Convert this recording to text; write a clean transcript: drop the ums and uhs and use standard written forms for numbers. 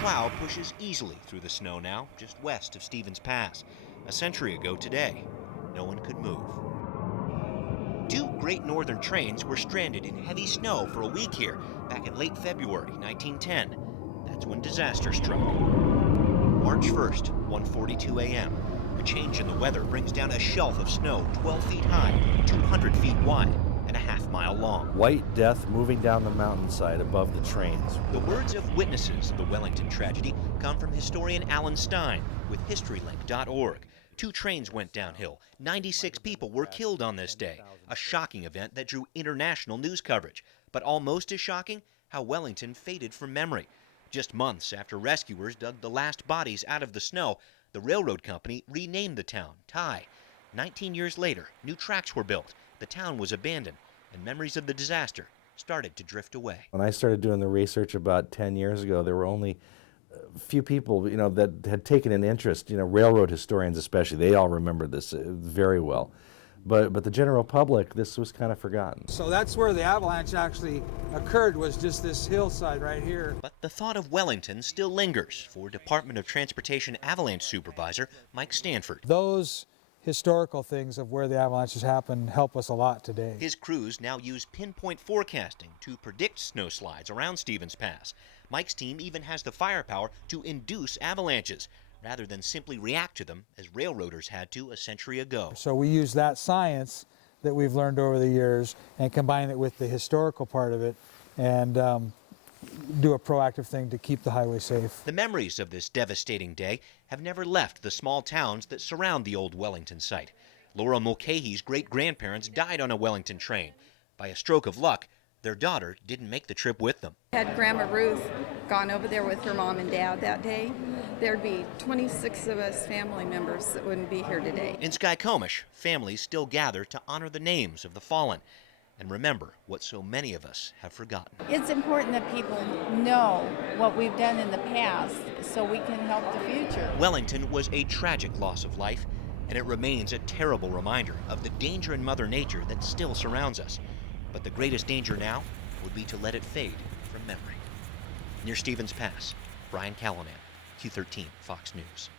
plow pushes easily through the snow now, just west of Stevens Pass. A century ago today, no one could move. Two Great Northern trains were stranded in heavy snow for a week here back in late February 1910. That's when disaster struck. March 1st, 1:42 a.m. A change in the weather brings down a shelf of snow 12 feet high, 200 feet wide, and a half-mile long. White death moving down the mountainside above the trains. The words of witnesses of the Wellington tragedy come from historian Alan Stein with HistoryLink.org. Two trains went downhill. 96 people were killed on this day, a shocking event that drew international news coverage. But almost as shocking, how Wellington faded from memory. Just months after rescuers dug the last bodies out of the snow, the railroad company renamed the town Ty. 19 years later, new tracks were built, the town was abandoned, and memories of the disaster started to drift away. When I started doing the research about 10 years ago, there were only a few people, that had taken an interest, railroad historians especially. They all remembered this very well. But the general public, this was kind of forgotten. So that's where the avalanche actually occurred, was just this hillside right here. But the thought of Wellington still lingers for Department of Transportation Avalanche Supervisor Mike Stanford. Those historical things of where the avalanches happened help us a lot today. His crews now use pinpoint forecasting to predict snowslides around Stevens Pass. Mike's team even has the firepower to induce avalanches, rather than simply react to them as railroaders had to a century ago. So we use that science that we've learned over the years and combine it with the historical part of it and do a proactive thing to keep the highway safe. The memories of this devastating day have never left the small towns that surround the old Wellington site. Laura Mulcahy's great-grandparents died on a Wellington train. By a stroke of luck, their daughter didn't make the trip with them. Had Grandma Ruth gone over there with her mom and dad that day, there'd be 26 of us family members that wouldn't be here today. In Skykomish, families still gather to honor the names of the fallen and remember what so many of us have forgotten. It's important that people know what we've done in the past so we can help the future. Wellington was a tragic loss of life, and it remains a terrible reminder of the danger in Mother Nature that still surrounds us. But the greatest danger now would be to let it fade from memory. Near Stevens Pass, Brian Callanan, Q13 Fox News.